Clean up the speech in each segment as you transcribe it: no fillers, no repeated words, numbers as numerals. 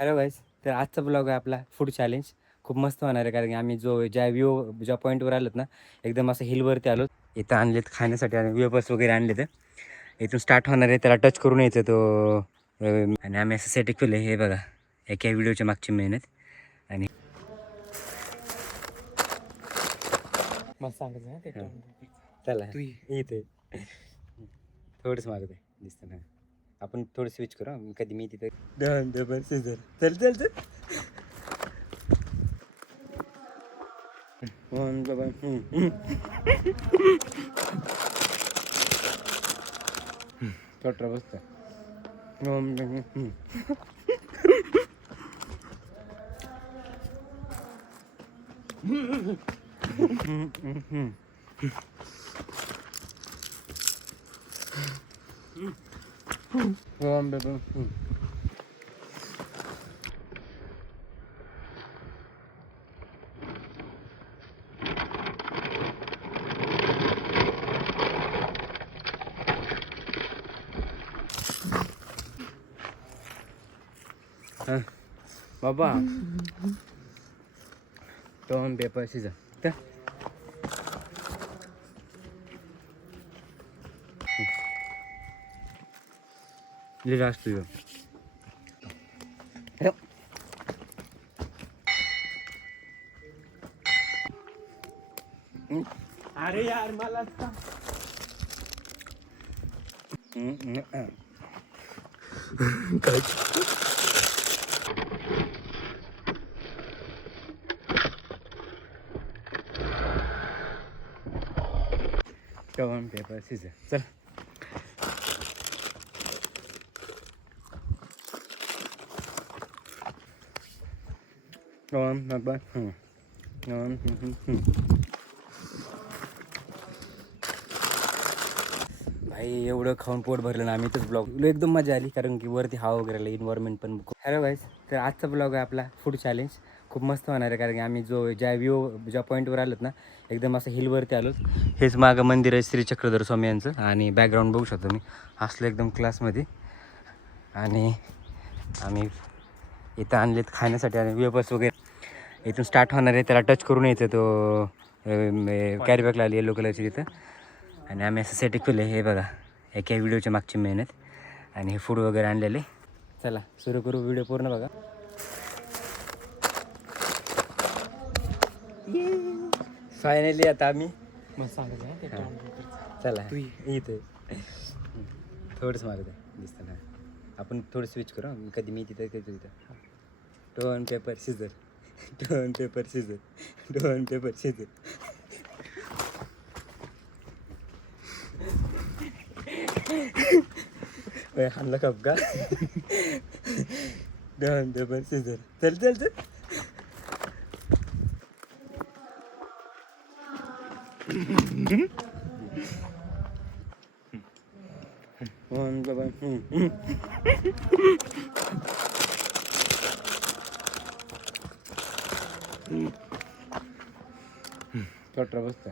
Hello गाईस. तर आजचा blog आहे आपला फूड चॅलेंज. खूप मस्त होणार आहे कारण की आम्ही ज्या पॉईंटवर आलोत ना, एकदम असं हिलवरती आलो. इथं आणलेत खाण्यासाठी आणि वेपर्स वगैरे आणले. तर इथून स्टार्ट होणार आहे, त्याला टच करून यायचं तो आणि आम्ही असं सेटिंग केलं. हे बघा, एका व्हिडिओच्या मागची मेहनत. आणि मग सांगायचं ना ते चला इथे थोडंच मागत आहे दिसतं ना. आपण थोडं स्विच करू. कधी मी तिथे चल चल चल. छोटा बसतं. बाबा टॉन पेपर सीझन का लिहिला असतो ह्यो. अरे यार मला टॉन पेपर सीझन चल. टॉन पेपर भाई एवढं खाऊन पोट भरलं ना. आम्ही इथंच ब्लॉग एकदम मजा आली कारण की वरती हवा वगैरे आली, इन्व्हायरमेंट पण खूप. हॅलो गाईस. तर आजचा ब्लॉग आहे आपला फूड चॅलेंज. खूप मस्त होणार आहे कारण की आम्ही ज्या पॉईंटवर आलोत ना, एकदम असं हिलवरती आलोत. हेच मागं मंदिर आहे श्री चक्रधर स्वामी यांचं. आणि बॅकग्राऊंड बघू शकतो मी असलं एकदम क्लासमध्ये. आणि आम्ही इथं आणलेत खाण्यासाठी आणि वेपर्स वगैरे. इथून स्टार्ट होणार आहे, त्याला टच करून यायचं तो कॅरीबॅगला आली येलो कलरची तिथं. आणि आम्ही असं सेटिंग केलं. हे बघा, एका व्हिडिओच्या मागची मेहनत. आणि हे फूड वगैरे आणलेले. चला सुरू करू, व्हिडिओ पूर्ण बघा. फायनली आता आम्ही मग सांगायचं ना ते चला इथे थोडंच मागत आहे दिसतं ना. आपण थोडं स्विच करू. कधी मी तिथं कधी तिथं. Tone paper scissor tone paper scissor tone paper scissor. हाणला कप का. टोन पेपर सीझर चल चल चल. छोटा बसतं.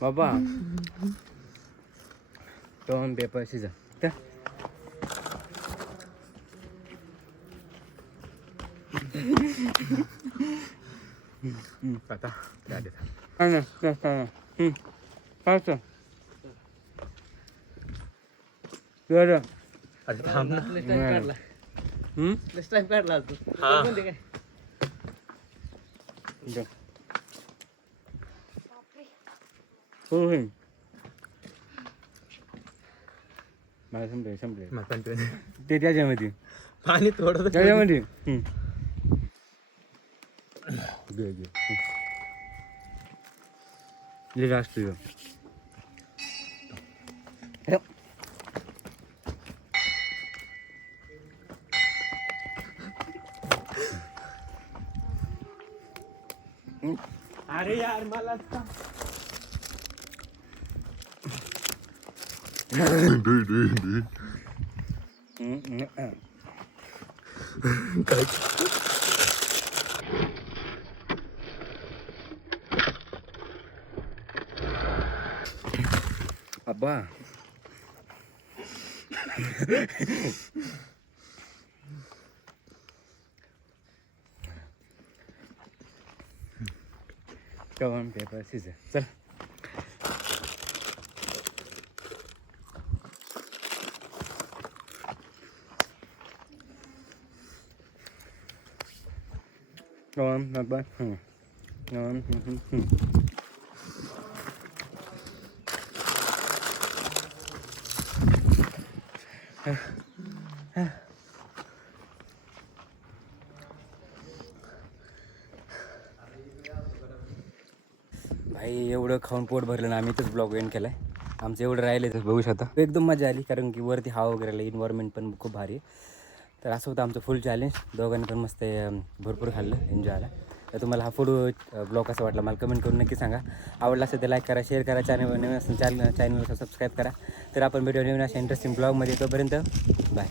बाबा टॉन पेपर सीझन का आता मला संपले मग कंटिन्यू ते त्याच्यामध्ये पाणी थोडं त्याच्यामध्ये घे घे हे जास्त घे. हे. अरे यार मला काय अब्बा कवन पेपर सीजर चल. कवन पेपर भाई एवढं खाऊन पोट भरलं ना आम्ही इथंच ब्लॉग एंड केलाय. आमचं एवढं राहिले तर बघू शकता. एकदम मजा आली कारण की वरती हवा वगैरे इन्व्हायरमेंट पण खूप भारी आहे. तर असं होतं आमचं फुल चॅलेंज. दोघांनी पण मस्त भरपूर खाल्लं एन्जॉय आला. तर तुम्हाला हा फूड ब्लॉग कसा वाटला मला कमेंट करून नक्की सांगा. आवडला असेल तर लाईक करा, शेअर करा, चॅनल नवीन असेल चॅनलला सबस्क्राईब करा. तर आपण व्हिडिओ नवीन अशा इंटरेस्टिंग ब्लॉगमध्ये. तोपर्यंत बाय.